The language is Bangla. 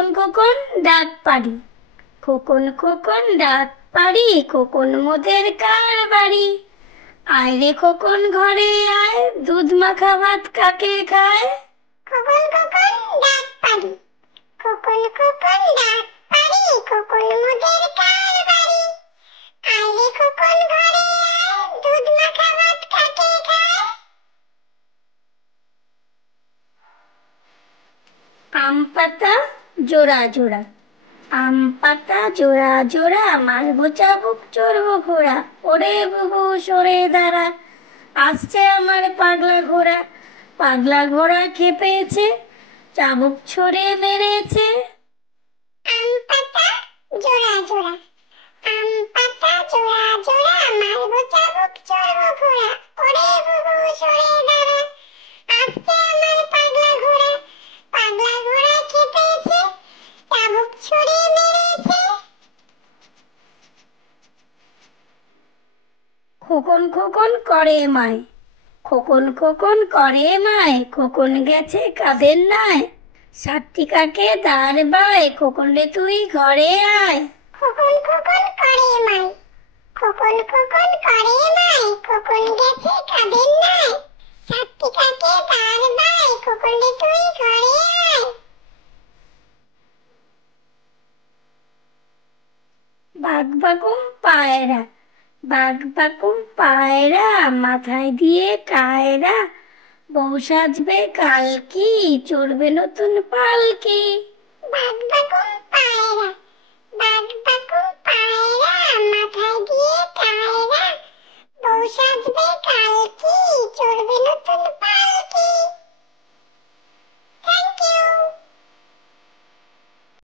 খোকন খোকন ডাক পারি, খোকন খোকন ডাক পারি, খোকন মোদের কার বাড়ি? আয় রে খোকন ঘরে আয়, দুধ মাখা ভাত কাকে খায়? খোকন খোকন ডাক পারি, খোকন খোকন ডাক পারি, খোকন মোদের কার বাড়ি? আয় রে খোকন ঘরে আয়, দুধ মাখা ভাত কাকে খায়? আম পাতা জোড়া জোড়া, আম পাতা জোড়া জোড়া, মারবো চাবুক চড়বো ঘোড়া, ওরে বুবু সরে দাঁড়া, আসছে আমার পাগলা ঘোড়া। পাগলা ঘোড়া খেপেছে, চাবুক ছড়ে মেরেছে। আম পাতা জোড়া জোড়া, আম পাতা জোড়া জোড়া, মারবো চাবুক চড়বো ঘোড়া, ওরে বুবু সরে দাঁড়া, আসছে আমার পাগলা ঘোড়া। পাগলা ঘোড়া খেপেছে, চাবুক ছুড়ে মেরেছে। খোকন খোকন করে মায়, খোকন খোকন করে মায়, খোকন গেছে কাদের নাই, সাতটি কাকে দাঁড় বায়, খোকন রে তুই ঘরে আয়। খোকন খোকন করে মাই, খোকন খোকন করে মাই, খোকন গেছে কাদের নাই, সাতটি কাকে তার বাই, খোকন রে তুই ঘরে আয়। বাঘ বাকুম পায়রা, বাঘ বাকুম পায়রা, মাথায় দিয়ে কায়রা, বউ সাজবে কালকি, চড়বে নতুন পালকি। বাঘ বাকুম পায়রা, বাঘ বাকুম